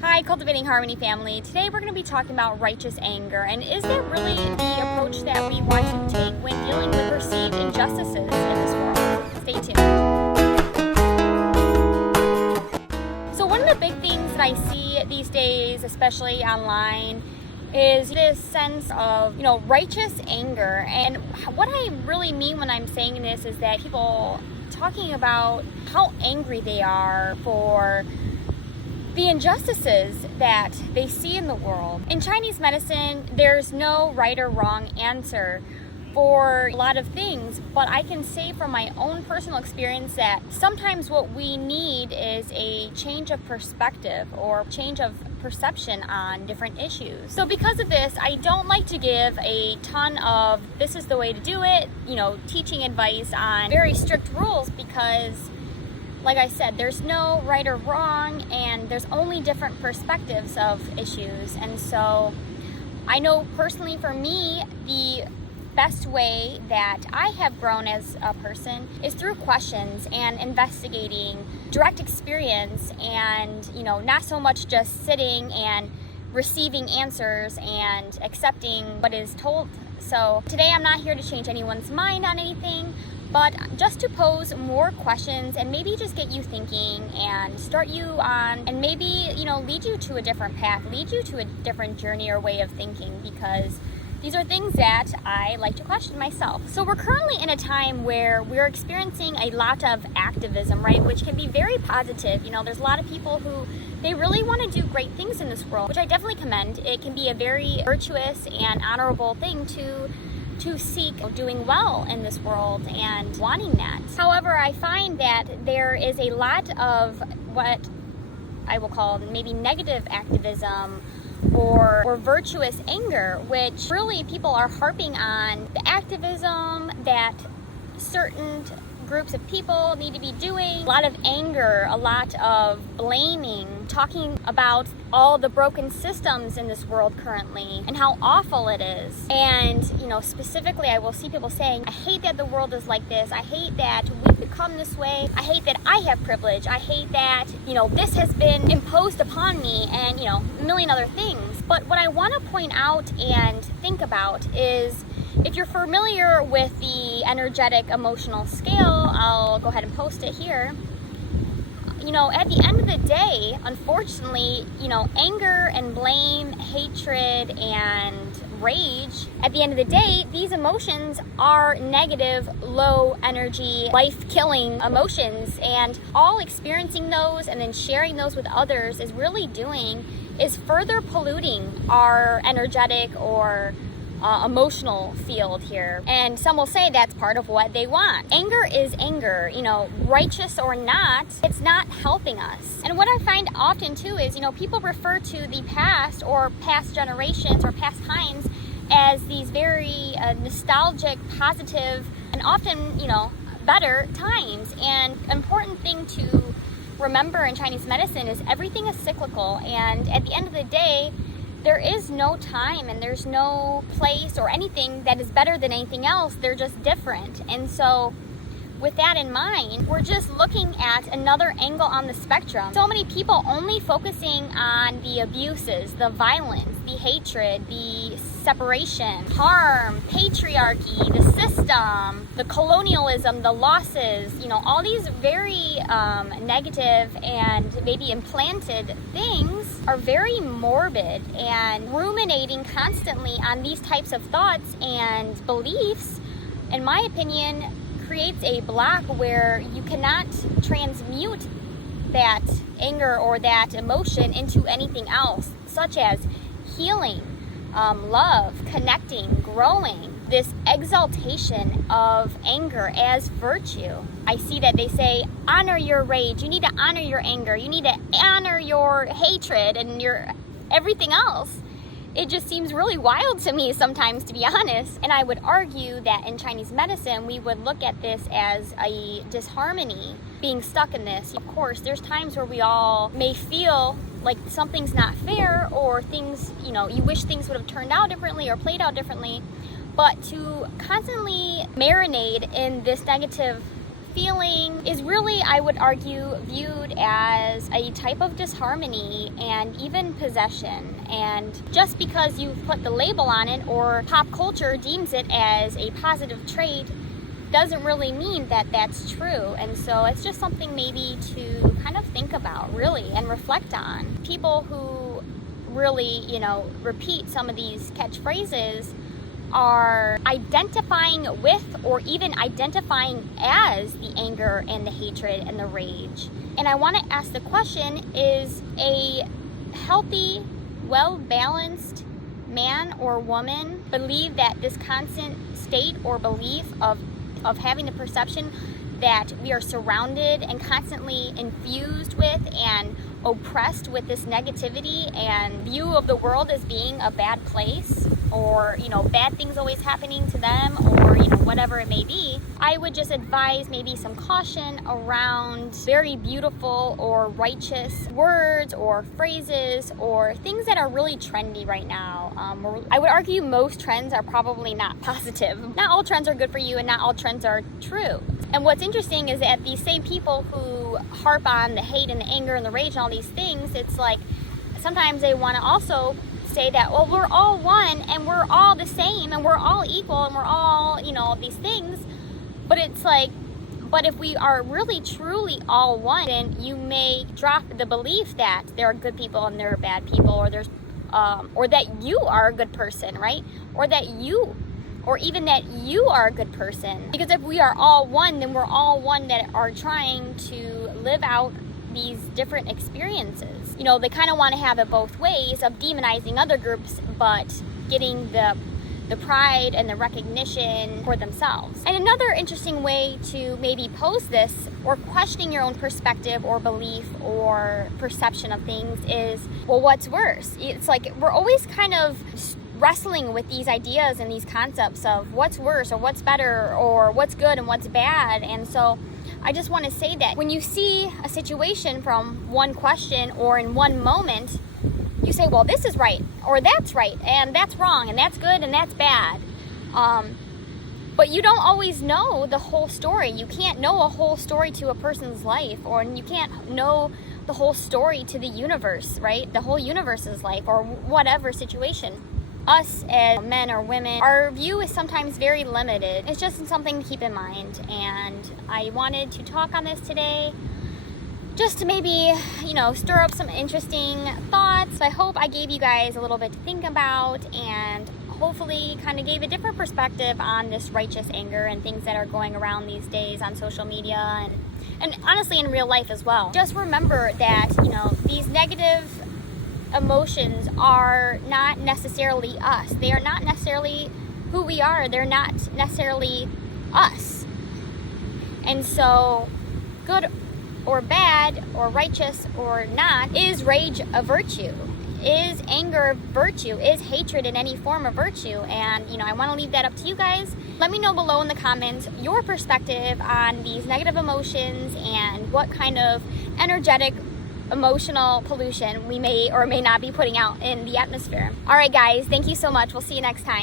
Hi, Cultivating Harmony family. Today we're going to be talking about righteous anger, and is that really the approach that we want to take when dealing with perceived injustices in this world? Stay tuned. So one of the big things that I see these days, especially online, is this sense of, righteous anger. And what I really mean when I'm saying this is that people talking about how angry they are for the injustices that they see in the world. In Chinese medicine, there's no right or wrong answer for a lot of things, but I can say from my own personal experience that sometimes what we need is a change of perspective or change of perception on different issues. So because of this, I don't like to give a ton of this is the way to do it, teaching advice on very strict rules, because like I said, there's no right or wrong, and there's only different perspectives of issues. And so I know personally for me, the best way that I have grown as a person is through questions and investigating, direct experience, and not so much just sitting and receiving answers and accepting what is told. So today I'm not here to change anyone's mind on anything, but just to pose more questions and maybe just get you thinking and start you on, and maybe lead you to a different path, lead you to a different journey or way of thinking, because these are things that I like to question myself. So we're currently in a time where we're experiencing a lot of activism, right? Which can be very positive. There's a lot of people who they really want to do great things in this world, which I definitely commend. It can be a very virtuous and honorable thing to seek doing well in this world and wanting that. However, I find that there is a lot of what I will call maybe negative activism or virtuous anger, which really people are harping on the activism that certain groups of people need to be doing. A lot of anger, a lot of blaming, talking about all the broken systems in this world currently and how awful it is. And, specifically I will see people saying, I hate that the world is like this. I hate that we've become this way. I hate that I have privilege. I hate that, this has been imposed upon me, and, a million other things. But what I want to point out and think about is, if you're familiar with the energetic emotional scale, I'll go ahead and post it here. At the end of the day, unfortunately, anger and blame, hatred and rage, at the end of the day, these emotions are negative, low energy, life-killing emotions, and all experiencing those and then sharing those with others is really doing is further polluting our energetic or emotional field here. And some will say that's part of what they want. Anger is anger, righteous or not, it's not helping us. And what I find often too is, people refer to the past or past generations or past times as these very nostalgic, positive, and often, better times. And important thing to remember in Chinese medicine is everything is cyclical, and at the end of the day, there is no time and there's no place or anything that is better than anything else. They're just different. And so with that in mind, we're just looking at another angle on the spectrum. So many people only focusing on the abuses, the violence, the hatred, the separation, harm, patriarchy, the system, the colonialism, the losses, all these very negative and maybe implanted things are very morbid, and ruminating constantly on these types of thoughts and beliefs, in my opinion, creates a block where you cannot transmute that anger or that emotion into anything else, such as healing, love, connecting, growing, this exaltation of anger as virtue. I see that they say, honor your rage, you need to honor your anger, you need to honor your hatred and your everything else. It just seems really wild to me sometimes, to be honest. And I would argue that in Chinese medicine, we would look at this as a disharmony, being stuck in this. Of course, there's times where we all may feel like something's not fair, or things, you wish things would have turned out differently or played out differently. But to constantly marinate in this negative feeling is really, I would argue, viewed as a type of disharmony and even possession. And just because you've put the label on it or pop culture deems it as a positive trait doesn't really mean that that's true. And so it's just something maybe to kind of think about, really, and reflect on. People who really, repeat some of these catchphrases are identifying with or even identifying as the anger and the hatred and the rage. And I want to ask the question, is a healthy, well-balanced man or woman believe that this constant state or belief of having the perception that we are surrounded and constantly infused with and oppressed with this negativity and view of the world as being a bad place, or bad things always happening to them, or whatever it may be, I would just advise maybe some caution around very beautiful or righteous words or phrases or things that are really trendy right now. I would argue most trends are probably not positive. Not all trends are good for you, and not all trends are true. And what's interesting is that these same people who harp on the hate and the anger and the rage and all these things, it's like sometimes they want to also say that, well, we're all one and we're all the same and we're all equal and we're all, these things. But it's like, but if we are really truly all one, then you may drop the belief that there are good people and there are bad people, or there's or that you are a good person, right? Or even that you are a good person. Because if we are all one, then we're all one that are trying to live out these different experiences. They kind of want to have it both ways of demonizing other groups, but getting the pride and the recognition for themselves. And another interesting way to maybe pose this, or questioning your own perspective or belief or perception of things, is, well, what's worse? It's like we're always kind of wrestling with these ideas and these concepts of what's worse or what's better or what's good and what's bad. And so I just want to say that when you see a situation from one question or in one moment, you say, well, this is right, or that's right, and that's wrong, and that's good, and that's bad. But you don't always know the whole story. You can't know a whole story to a person's life, or you can't know the whole story to the universe, right? The whole universe's life, or whatever situation. Us as men or women, our view is sometimes very limited. It's just something to keep in mind. And I wanted to talk on this today, just to maybe, stir up some interesting thoughts. I hope I gave you guys a little bit to think about, and hopefully kind of gave a different perspective on this righteous anger and things that are going around these days on social media and honestly in real life as well. Just remember that, these negative emotions are not necessarily us. They are not necessarily who we are. They're not necessarily us. And so, good or bad or righteous or not, is rage a virtue? Is anger virtue? Is hatred in any form a virtue? And I want to leave that up to you guys. Let me know below in the comments your perspective on these negative emotions and what kind of energetic emotional pollution we may or may not be putting out in the atmosphere. All right, guys, thank you so much. We'll see you next time.